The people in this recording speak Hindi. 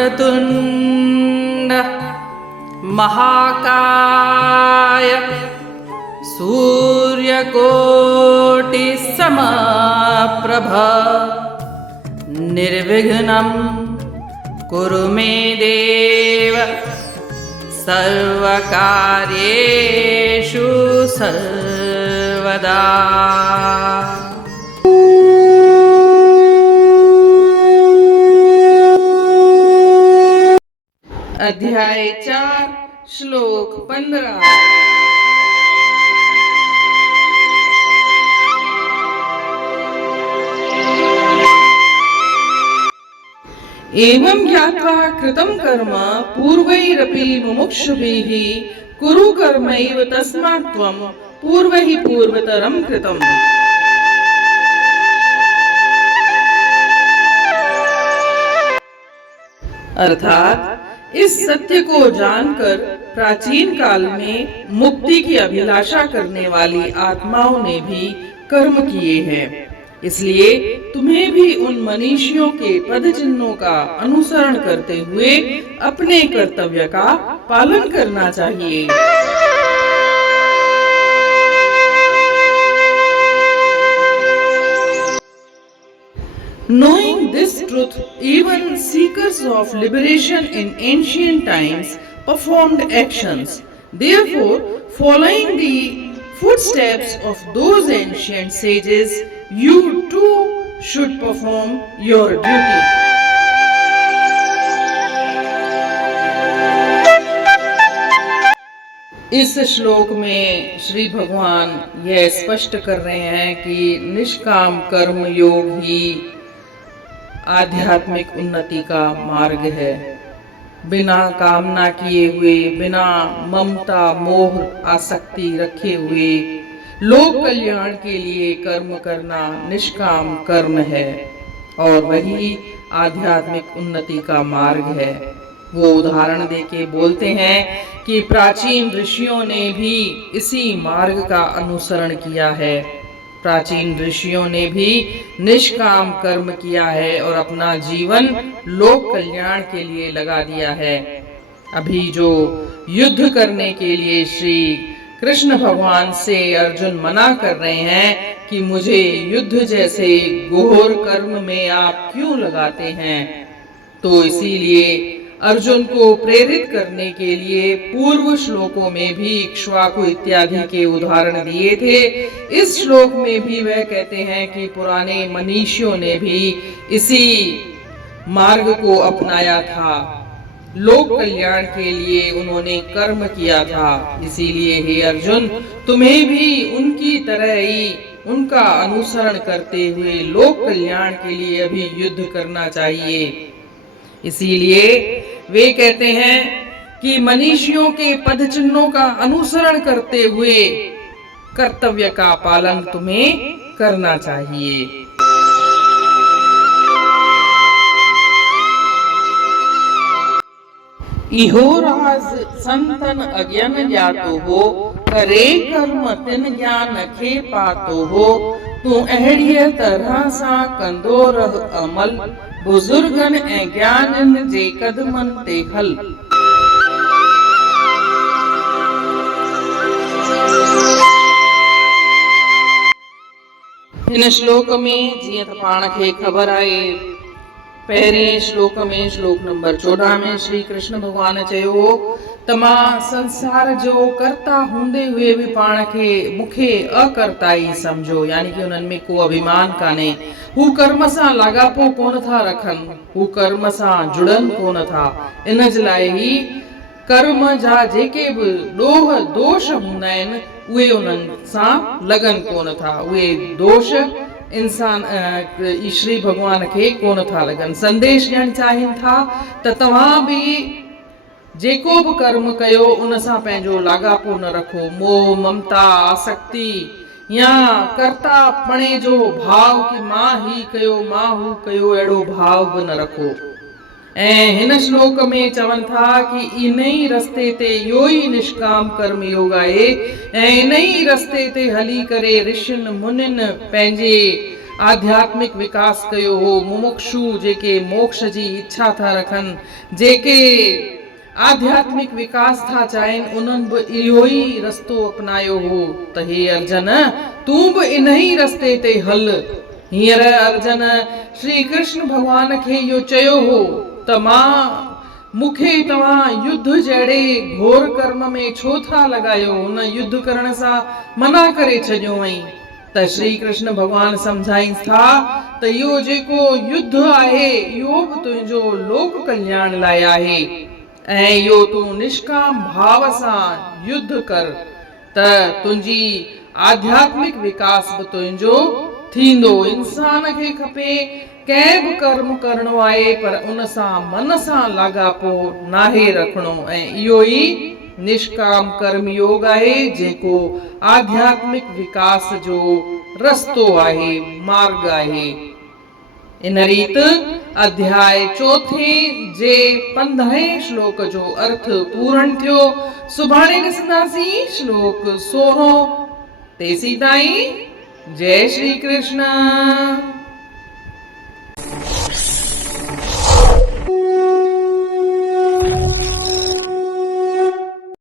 वक्रतुण्ड महाकाय सूर्यकोटिसमप्रभ निर्विघ्नं कुरु मे देव सर्वकार्येषु सर्वदा। अध्याय 4 श्लोक 15। एवं ज्ञात्वा कृतं कर्म पूर्वैरपि मुमुक्षुभिः कुरु कर्मैव तस्मात् त्वं पूर्वैः पूर्वतरं कृतम्। अर्थात इस सत्य को जानकर प्राचीन काल में मुक्ति की अभिलाषा करने वाली आत्माओं ने भी कर्म किए हैं, इसलिए तुम्हें भी उन मनीषियों के पद चिन्हों का अनुसरण करते हुए अपने कर्तव्य का पालन करना चाहिए। Knowing this truth, even seekers of liberation in ancient times performed actions. Therefore, following the footsteps of those ancient sages, you too should perform your duty. इस श्लोक में श्री भगवान यह स्पष्ट कर रहे हैं कि निष्काम कर्म योग ही आध्यात्मिक उन्नति का मार्ग है। बिना कामना किए हुए, बिना ममता मोह आसक्ति रखे हुए लोक कल्याण के लिए कर्म करना निष्काम कर्म है और वही आध्यात्मिक उन्नति का मार्ग है। वो उदाहरण देके बोलते हैं कि प्राचीन ऋषियों ने भी इसी मार्ग का अनुसरण किया है। प्राचीन ऋषियों ने भी निष्काम कर्म किया है और अपना जीवन लोक कल्याण के लिए लगा दिया है। अभी जो युद्ध करने के लिए श्री कृष्ण भगवान से अर्जुन मना कर रहे हैं कि मुझे युद्ध जैसे घोर कर्म में आप क्यों लगाते हैं, तो इसीलिए अर्जुन को प्रेरित करने के लिए पूर्व श्लोकों में भी इक्ष्वाकु इत्यादि के उदाहरण दिए थे। इस श्लोक में भी वह कहते हैं कि पुराने मनीषियों ने भी इसी मार्ग को अपनाया था, लोक कल्याण के लिए उन्होंने कर्म किया था। इसीलिए हे अर्जुन, तुम्हें भी उनकी तरह ही उनका अनुसरण करते हुए लोक कल्याण के लिए अभी युद्ध करना चाहिए। इसीलिए वे कहते हैं कि मनीषियों के पद चिन्हों का अनुसरण करते हुए कर्तव्य का पालन तुम्हें करना चाहिए। इहो राज संतन अज्ञान ज्ञातो हो, करे कर्म तिन ज्ञान खे पातो हो, तू अहड़िय तरह सा कंदो रह अमल, बुजुर्गन ऐं ज्ञानन जे कदमन ते हल। इन श्लोक में जीअं त पाण खे ख़बर आहे, पहिरें श्लोक में श्लोक नंबर 14 में श्री कृष्ण भगवान चयो हो त मां संसार जो कर्ता हूंदे हुए भी पाण खे मूंखे अकर्ता ई समझो, यानी कि उन्हनि में को अभिमान कान्हे। हू कर्म सां लाॻापो कोन था रखनि, हू कर्म सां जुड़नि कोन था। इन जे लाइ ई कर्म जा जेके बि ॾोह दोष हूंदा आहिनि उहे उन्हनि सां लॻनि कोन था। उहे दोष इंसान श्री भगवान खे कोन था लॻनि। संदेश ॾियणु चाहिनि था त तव्हां बि जेको बि कर्म कयो उन सां पंहिंजो लाॻापो न रखो। मोह ममता आसक्ति या कर्ता पणे जो भाव कि मां ही कयो मां हू कयो, अहिड़ो भाव बि न रखो। ऐं हिन श्लोक में चवनि था कि इन ई रस्ते ते इहो ई निष्काम कर्म योग आहे ऐं इन ई रस्ते ते हली करे ऋषियुनि मुनियुनि पंहिंजे आध्यात्मिक विकास कयो हो। मुमुक्षु जेके मोक्ष जी इच्छा था रखन, जेके आध्यात्मिक विकास था चाहिनि, उन्हनि बि इहो ई रस्तो अपनायो हो। त हे अर्जन, तूं बि इन ई रस्ते ते हल। हींअर अर्जन श्री कृष्ण भगवान खे इहो चयो हो त मूंखे तव्हां युद्ध जहिड़े घोर कर्म में छो था लॻायो, हुन युद्ध करण सां मना करे छॾियो ऐं। त श्री कृष्ण भगवान सम्झाइनि था त इहो जेको युद्ध आहे इहो बि तुंहिंजो लोक कल्याण लाइ आहे ऐं इहो तूं निष्काम भाव सां युद्ध कर त तुंहिंजी आध्यात्मिक विकास बि तुंहिंजो थींदो। इंसान खे खपे कंहिं बि कर्म करणो आहे पर उन सां मन सां लाॻापो नाहे रखणो, ऐं इहो ई निष्काम कर्म योग आहे जेको आध्यात्मिक विकास जो रस्तो आहे, मार्ग आहे। इन रीत अध्याय 4 जे 15 श्लोक जो अर्थ पूर्ण थियो। सुभाणे ॾिसंदासीं श्लोक 16। तेसीं ताईं जय श्री कृष्ण।